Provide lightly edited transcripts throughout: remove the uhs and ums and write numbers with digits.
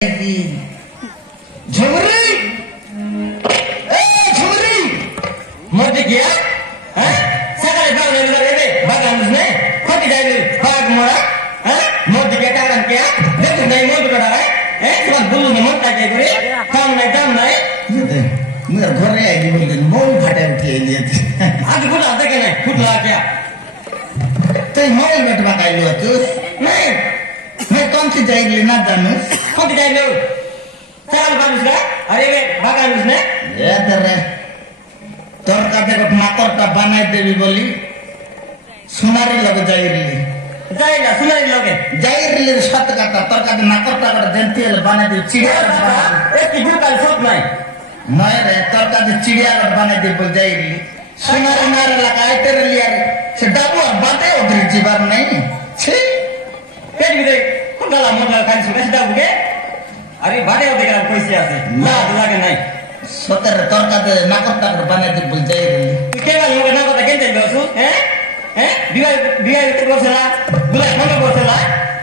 झुमरी झुमरी मर्दी क्या हैं सकाळी भागले रे भागा मुझने खोटी जायले भाग मोरा हैं मर्दी क्या कारण क्या देखो नहीं मोर करा है हैं तुम बुल्लू ने मोटा के करे काम नहीं मेरा घर रे आएगी बोल दिन मोल फटे उठी लिए आज खुद आता के नहीं खुद ला क्या तो मोल बैठवा का लियो तू नहीं मैं कौन सी जाएगी ना जानू कौन सी जाएगी सकाल बारिश का अरे वे भागा उसने ये तेरे तोर का देखो नाकर का बनाए देवी बोली सुनारी लोग जाएगा सुनारी लोग जाएगी सात का तोर का नाकर का जनती है बनाए देवी चिड़िया एक की जुड़ का सोच नहीं रे तोर का चिड़िया बनाए देवी बोल जाएगी सुनारी नारे लगा तेरे लिए से डाबू बातें उधर जीवन नहीं छी पेट भी देख कौन डाला मोटा खाने से कैसे डाबू के अरे भाड़े होते क्या पैसे आते ना लागे नहीं सोतर तोरका दे नाकता कर बने दे बुल जाए रे केवल लोग नाकता केंते दोसु हैं बिया इते बोसला बुला मगे बोसला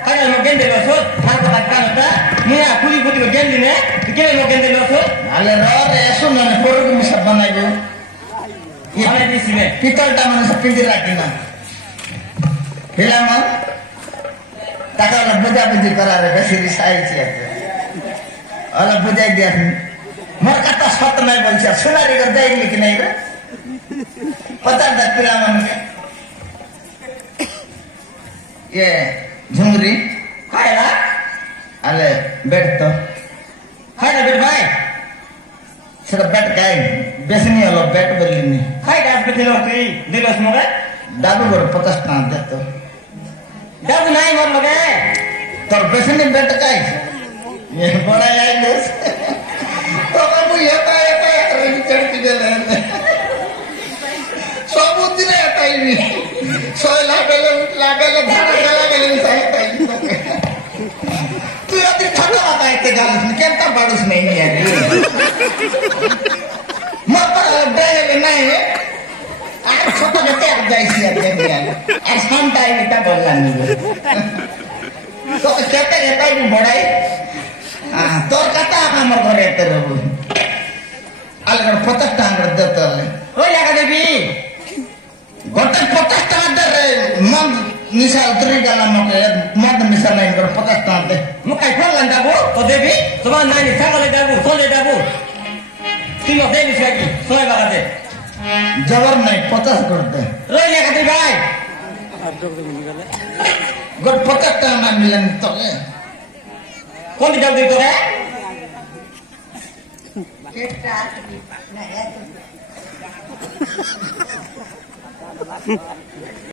काया मगे केंते दोसु नाकता कानता मिया कुली कुली को गेंदी ने केवल मगे केंते दोसु अले रे सुन ने फोर को मिस बनाई दो ये हमें दिस में पितल टा मन से पिंदी राखिना हेला मन ताका बुझा बुझी करा रे बेसी रिसाई छे अलग बुझाई दिया मर कता सत नहीं बोल छे सुनारी कर जाई लेकिन नहीं रे पता न पिला मन के ये झुमरी खाया अले बैठ तो खाया बैठ भाई सिर्फ बैठ गए बेसनी वाला बैठ बोलनी खाई गास पे दिलो दिलोस मगे दादू गोर 50 ना दे तो दादू नहीं मोर मगे तोर बेसनी बैठ गए ये बड़ा है लोग तो बाबू ये रंग चढ़ती गए सब दिन आता ही सोए लागले धारा लागले सही तू अति ठंडा आता है ते गालस में केंता बाडूस नहीं है मपर डेले नहीं आज छोटा जते आ जाई सी आते हैं आज हम टाइम इतना बोलना नहीं तो कहते रहता है बड़ाई तोर कता हमर घरे तेरे बु अलगर 50 टांगर दे तले ओ याका देवी गोटे 50 टांगर दे रे मन मिसाल उतरी गला मके मद मिसाल नहीं कर 50 टांगर दे मु काई फोन लंदाबो ओ देवी तुमा नानी सांगले दाबू सोले दाबू तीनो देवी सकी सोय बागा दे जबर नहीं 50 कर दे रो याका देवी भाई गोट 50 टांगर मिलन तले कौन दी जल्दी तो है